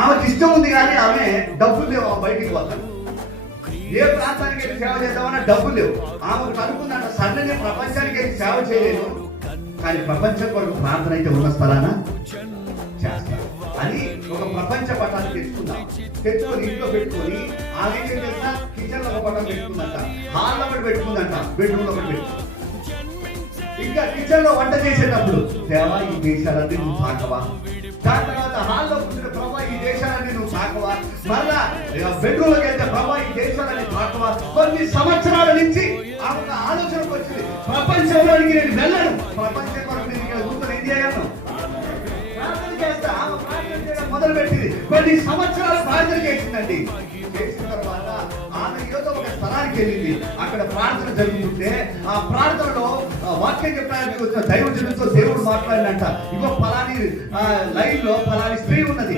ఆమెకి ఇష్టం ఉంది కానీ ఆమె డబ్బులు లేవు ఆమె బయటికి వస్తాను ఏ ప్రాంతానికి వెళ్ళి సేవ చేద్దామన్నా డబ్బులు లేవు. ఆమెకు అనుకుందంట సన్నని ప్రపంచానికి వెళ్ళి సేవ చేయలేను కానీ ప్రపంచం కొరకు ప్రార్థన అయితే ఉన్న స్థలాన చేస్తాను అని ఒక ప్రపంచ పటాన్ని తెచ్చుకుందాం. తెచ్చుకొని ఇంట్లో పెట్టుకొని ఆమె ఏం కిచెన్లో ఒక పటం పెట్టుకుందంట. హాల్లో ఒకటి పెట్టుకుందంట. బెడ్రూమ్లో ఒకటి పెట్టుకుంది. ఇంకా కిచెన్లో వంట చేసేటప్పుడు దేవా ఈ దేశాలన్నీ నువ్వు తాకవా? దాని తర్వాత హాల్లో కూర్చున్న ప్రభా ఈ మరలా బెడ్రూమ్లోకి వెళ్తే ప్రభా ఈ దేశాలన్నీ తాకవా కొన్ని సంవత్సరాల నుంచి ఆ ఒక ఆలోచనకు వచ్చింది. ప్రపంచంలోనికి నేను వెళ్ళను. ప్రపంచం కొరకు నేను ఇక్కడ కూర్చొని ఏం మొదలు పెట్టింది కొన్ని సంవత్సరాలు ప్రార్థన చేసిందండి. చేసిన తర్వాత ఆమె ఏదో ఒక స్థలానికి వెళ్ళింది. అక్కడ ప్రార్థన జరుగుతుంటే ఆ ప్రార్థనలో వాక్యం చెప్పడానికి వచ్చిన దైవజనులతో దేవుడు మాట్లాడినంట ఇగో ఫలాని లైన్లో ఫలాని స్త్రీ ఉన్నది.